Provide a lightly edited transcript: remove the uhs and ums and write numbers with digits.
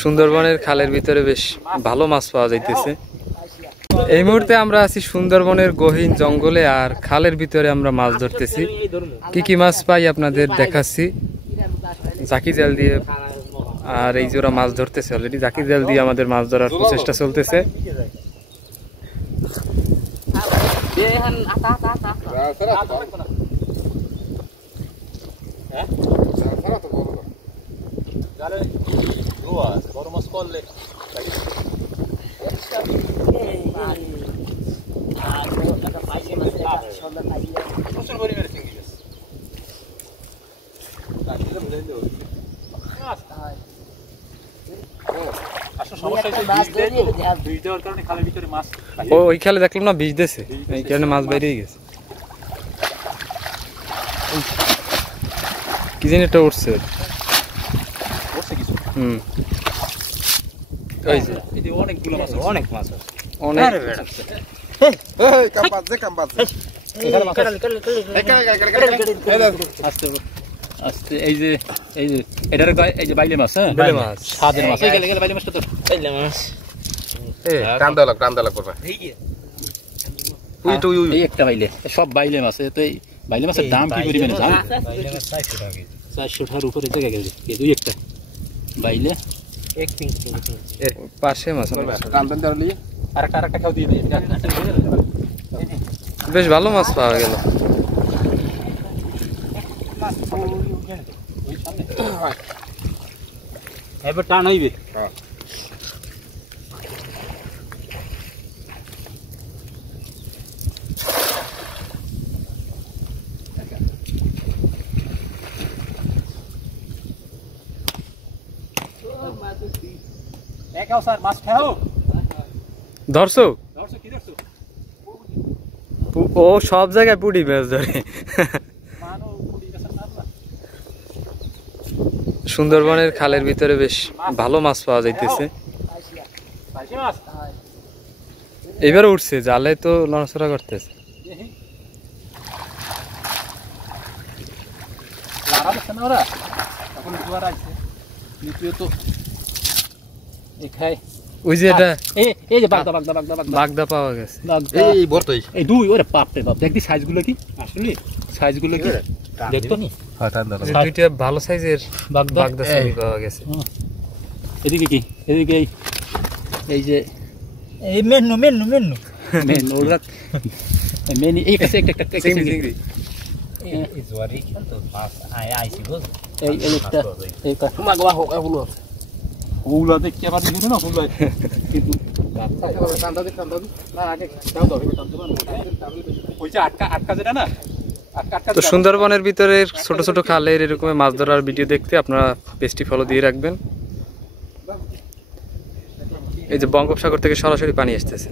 সুন্দরবনের খালের ভিতরে বেশ ভালো মাছ পাওয়া যাইতেছে। এই মুহূর্তে আমরা আছি সুন্দরবনের গহীন জঙ্গলে, আর খালের ভিতরে আমরা মাছ ধরতেছি। কি কি মাছ পাই আপনাদের দেখাচ্ছি। জাকি জাল দিয়ে, আর এই যে ওরা মাছ ধরতেছে অলরেডি। জাকি জাল দিয়ে আমাদের মাছ ধরার প্রচেষ্টা চলতেছে। ওই খালে দেখলাম না বিষ দিয়েছে, এই কারণে মাছ বাইরে গেছে। কি জানি এটা উঠছে। অনেক মাছ আছে, অনেক। এই যে এটার এই যে বাইলে মাছ, হ্যাঁ বাইলে মাছ, স্বাদের মাছ। এই বাইলে মাছটা তো বাইলে মাছ, কান্দালা করবে। এই একটা বাইলে, সব বাইলে মাছ। তো এই বাইলে মাছের দাম কি পরিমাণে জান? 400 টাকার উপরে জায়গা গেছে এই দুই একটা বাইলে। এক পিস পাশে মাছ কান্দান দাঁড়ালি আরেকটা খাও দিয়ে দিই। বেশ ভালো মাছ পাওয়া গেল। এবার টান হইবে। ধরছো? ও সব জায়গায় পুডি মাছ ধরে। সুন্দরবনের খালের ভিতরে বেশ ভালো মাছ পাওয়া যাইতেছে। এবার উঠছে, জালে তো নড়াচড়া করতেছে। ওই যে এটা এই যে বাগদা পাওয়া গেছে। এই বর্তই এই দুই, ওরে বাপ রে বাপ, দেখি সাইজগুলো কি আসলে, সাইজগুলো কি দেখতো নি? দুইটা ভালো সাইজের বাগদা সাইজ পাওয়া গেছে। এদিকে কি, এদিকে এই যে এই মেনু ওরা মেনি এই কাছে একটা চিংড়ি এই জোয়ারি কিন্তু মাছ আইছি বুঝ। এই একটা এই কা মাগলা হোক এগুলো ওগুলা দেখতে আবার দিন না ওগুলা কিন্তু কান্দা না আগে দাও টানতে পারবো। ওই যে আটকা যেটা না, তো সুন্দরবনের ভিতরে ছোট ছোট খালের এরকম মাছ ধরার ভিডিও দেখতে আপনারা পেজটি ফলো দিয়ে রাখবেন। এই যে বঙ্গোপসাগর থেকে সরাসরি পানি আসতেছে।